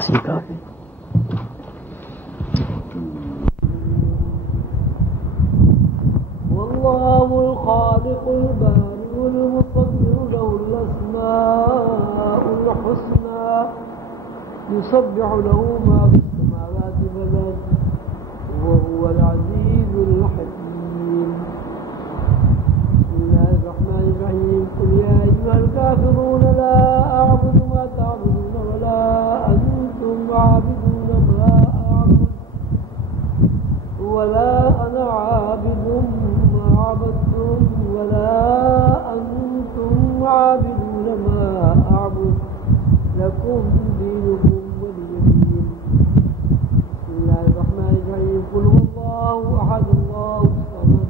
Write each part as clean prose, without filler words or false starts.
نسيك. والله الخالق البارئ المصور له الأسماء الحسنى يسبح له ما في السماوات والأرض وهو العزيز الحكيم. بسم الله الرحمن الرحيم. قل يا أيها الكافرون لا أعبد ما تعبدون ولا أنتم عابدون ما أعبد ولا أنا عابد ما عبدتم ولا أنتم عابدون ما أعبد لكم دينكم ولي دين. بسم الله الرحمن الرحيم. قل هو الله أحد الله الصمد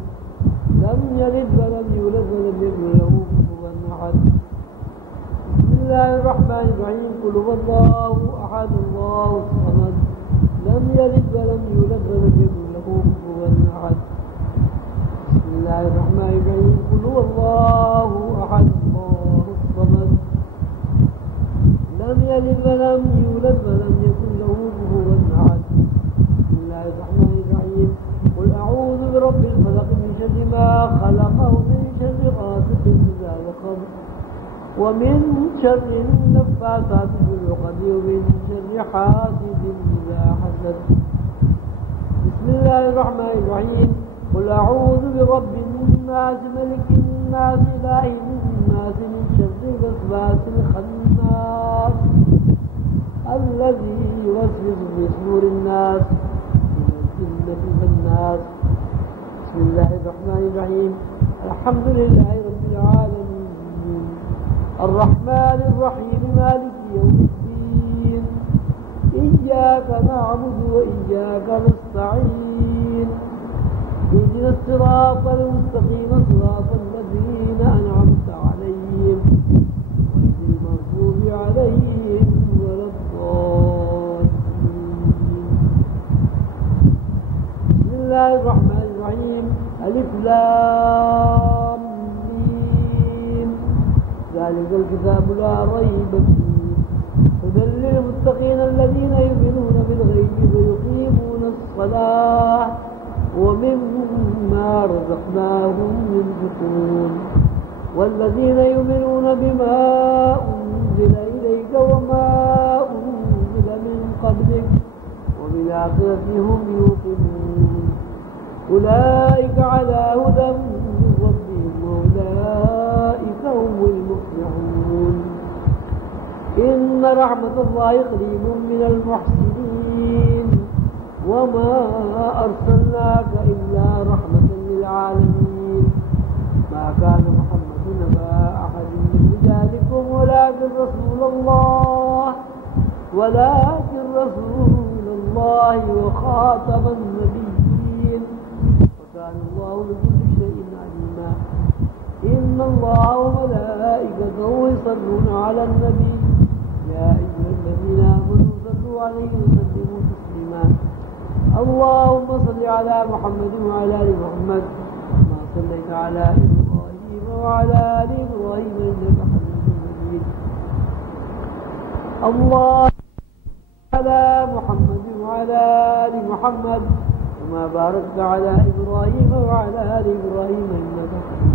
لم يلد ولم يولد ولم يكن له كفوا أحد. بسم الله الرحمن الرحيم. قل هو الله أحد الله الصمد لم يلد ولم يولد ولم يكن له كفوا أحد. بسم الله الرحمن الرحيم. قل هو الله أحد الله الصمد لم يلد ولم يولد ولم يكن له كفوا أحد. بسم الله الرحمن الرحيم. قل أعوذ برب الفلق من شر ما خلق ومن شر غاسق إذا وقب ومن شر النفاثات في العقد ومن شر حاسد إذا حسد. بسم الله الرحمن الرحيم. قل أعوذ برب الناس ملك الناس إله الناس من شر الوسواس الخناس الذي يوسوس في صدور الناس من الجنة والناس. بسم الله الرحمن الرحيم. الحمد لله رب العالمين الرحمن الرحيم مالك يوم الدين إياك نعبد وإياك نستعين اهدنا الصراط المستقيم صراط الذين أنعمت عليهم غير المغضوب عليهم ولا الضالين. بسم الله الرحمن الرحيم. ألف لام ميم ذلك الكتاب لا ريب فيه هدى للمتقين الذين يؤمنون بالغيب ويقيمون الصلاة ومما رزقناهم ينفقون والذين يؤمنون بما أنزل إليك وما أنزل من قبلك وبالآخرة هم يوقنون أولئك على هدى من ربهم وأولئك هم المفلحون. إن رحمة الله قريب من المحسنين وما أرسلناك إلا رحمة للعالمين. ما كان محمد نبا أحد من رجالكم ولكن رسول الله وخاتم النبيين وكان الله بكل شيء عليما. إن الله وملائكته يصلون على النبي يا أيها الذين آمنوا صلوا عليه وسلموا تسليما. اللهم صل على محمد وعلى آل محمد كما صليت على إبراهيم وعلى آل إبراهيم إنك حميد مجيد. اللهم على محمد وعلى آل محمد كما باركت على إبراهيم وعلى آل إبراهيم إنك حميد